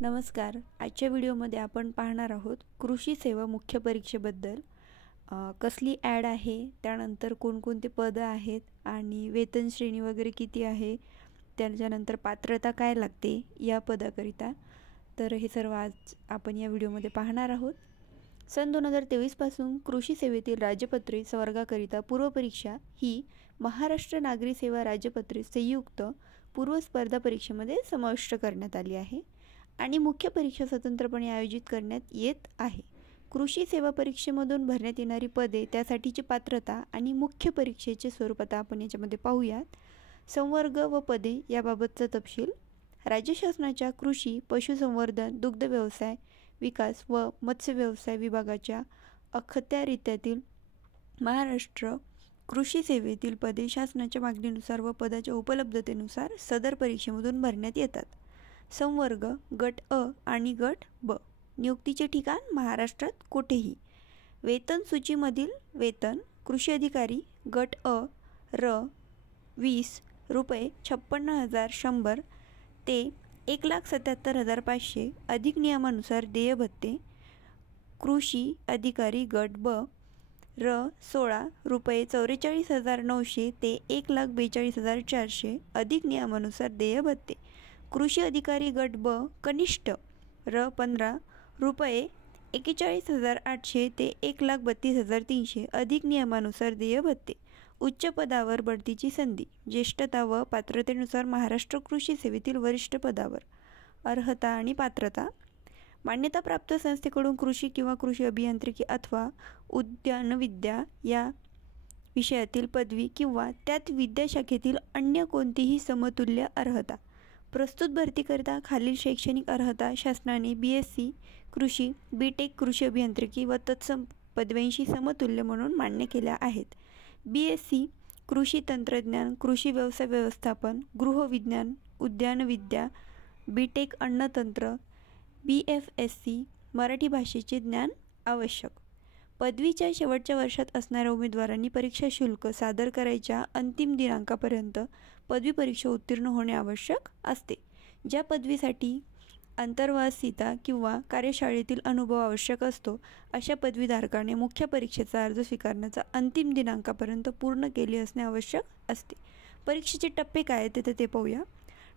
नमस्कार. आजच्या व्हिडिओमध्ये आपण पाहणार आहोत कृषी सेवा मुख्य परीक्षेबद्दल. कसली ॲड आहे, त्यानंतर कोणकोणते पदं आहेत आणि वेतन श्रेणी वगैरे किती आहे, त्याच्यानंतर पात्रता काय लागते या पदाकरिता. तर हे सर्व आज आपण या व्हिडिओमध्ये पाहणार आहोत. सन 2023 पासून कृषी सेवेतील राज्यपत्रित संवर्गाकरिता पूर्वपरीक्षा ही महाराष्ट्र नागरी सेवा राज्यपत्रित संयुक्त पूर्व स्पर्धा परीक्षेमध्ये समाविष्ट करण्यात आली आहे आणि मुख्य परीक्षा स्वतंत्रपणे आयोजित करण्यात येत आहे. कृषी सेवा परीक्षेमधून भरण्यात येणारी पदे, त्यासाठीची पात्रता आणि मुख्य परीक्षेचे स्वरूप आता आपण याच्यामध्ये पाहूयात. संवर्ग व पदे याबाबतचा तपशील. राज्य शासनाच्या कृषी, पशुसंवर्धन, दुग्ध व्यवसाय विकास व मत्स्य व्यवसाय विभागाच्या अखत्यारीतील महाराष्ट्र कृषी सेवेतील पदे शासनाच्या मागणीनुसार व पदाच्या उपलब्धतेनुसार सदर परीक्षेमधून भरण्यात येतात. संवर्ग गट अ आणि गट ब. नियुक्तीचे ठिकाण महाराष्ट्रात कोठेही. वेतन सूचीमधील वेतन. कृषी अधिकारी गट अ र 20 रुपये 56,100 ते 1,77,500 अधिक नियमानुसार देय भत्ते. कृषी अधिकारी गट ब र 16 रुपये 44,900 ते 1,42,400 अधिक नियमानुसार देय भत्ते. कृषी अधिकारी गट ब कनिष्ठ र 15 रुपये 41,800 ते 1,32,300 अधिक नियमानुसार देय भत्ते. उच्च पदावर बढतीची संधी. ज्येष्ठता व पात्रतेनुसार महाराष्ट्र कृषी सेवेतील वरिष्ठ पदावर. अर्हता आणि पात्रता. मान्यताप्राप्त संस्थेकडून कृषी किंवा कृषी अभियांत्रिकी अथवा उद्यानविद्या या विषयातील पदवी किंवा त्यात विद्याशाखेतील अन्य कोणतीही समतुल्य अर्हता. प्रस्तुत भरतीकरिता खालील शैक्षणिक अर्हता शासनाने BSc कृषी, BTech कृषी अभियांत्रिकी व तत्सम पदव्यांशी समतुल्य म्हणून मान्य केल्या आहेत. BSc कृषी तंत्रज्ञान, कृषी व्यवसाय व्यवस्थापन, गृहविज्ञान, उद्यानविद्या, BTech अन्नतंत्र, BFSc मराठी भाषेचे ज्ञान आवश्यक. पदवीच्या शेवटच्या वर्षात असणाऱ्या उमेदवारांनी परीक्षा शुल्क सादर करायच्या अंतिम दिनांकापर्यंत पदवी परीक्षा उत्तीर्ण होणे आवश्यक असते. ज्या पदवीसाठी अंतर्वासिता किंवा कार्यशाळेतील अनुभव आवश्यक असतो, अशा पदवीधारकाने मुख्य परीक्षेचा अर्ज स्वीकारण्याचा अंतिम दिनांकापर्यंत पूर्ण केले असणे आवश्यक असते. परीक्षेचे टप्पे काय आहेत ते पाहूया.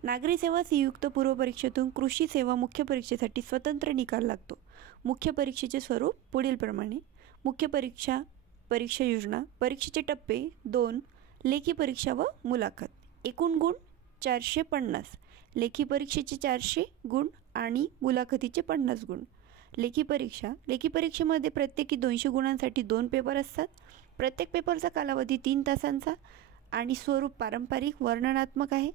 नागरी सेवा संयुक्त पूर्व परीक्षेतून कृषी सेवा मुख्य परीक्षेसाठी स्वतंत्र निकाल लागतो. मुख्य परीक्षेचे स्वरूप पुढीलप्रमाणे. मुख्य परीक्षा योजना. परीक्षेचे टप्पे 2. लेखी परीक्षा व मुलाखत. एकूण गुण 450. लेखी परीक्षेचे 400 गुण आणि मुलाखतीचे 50 गुण. लेखी परीक्षा. लेखी परीक्षेमध्ये प्रत्येकी 200 गुणांसाठी 2 पेपर असतात. प्रत्येक पेपरचा कालावधी 3 तासांचा आणि स्वरूप पारंपरिक वर्णनात्मक आहे.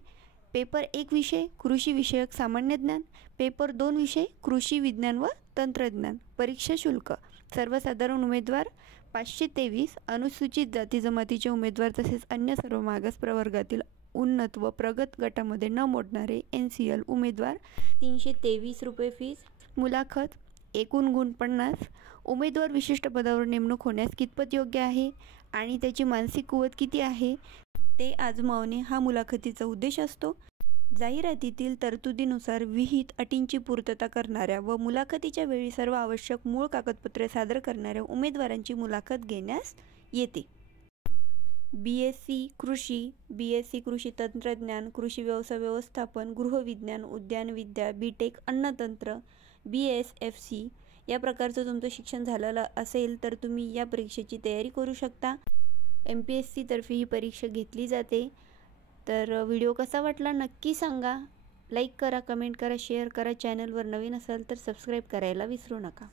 पेपर 1 विषय कृषी विषयक सामान्य ज्ञान. पेपर 2 विषय कृषी विज्ञान व तंत्रज्ञान. परीक्षा शुल्क. सर्वसाधारण उमेदवार 523. अनुसूचित जाती जमातीचे उमेदवार तसेच अन्य सर्व मागास प्रवर्गातील उन्नत व प्रगत गटामध्ये न मोडणारे NCL उमेदवार 323 रुपये फीस. मुलाखत. एकूण गुण 50. उमेदवार विशिष्ट पदावर नेमणूक होण्यास कितपत योग्य आहे आणि त्याची मानसिक कुवत किती आहे ते आजमावणे हा मुलाखतीचा उद्देश असतो. जाहिरातीतील तरतुदीनुसार विहित अटींची पूर्तता करणाऱ्या व मुलाखतीच्या वेळी सर्व आवश्यक मूळ कागदपत्रे सादर करणाऱ्या उमेदवारांची मुलाखत घेण्यास येते. BSc कृषी, BSc कृषी तंत्रज्ञान, कृषी व्यवसाय व्यवस्थापन, गृहविज्ञान, उद्यानविद्या, BTech अन्नतंत्र, BSFC या प्रकारचं तुमचं शिक्षण झालेलं असेल तर तुम्ही या परीक्षेची तयारी करू शकता. MPSC तर्फे ही परीक्षा घेतली जाते. तर व्हिडिओ कसा वाटला नक्की सांगा. लाईक करा, कमेंट करा, शेअर करा. चॅनलवर नवीन असाल तर सबस्क्राईब करायला विसरू नका.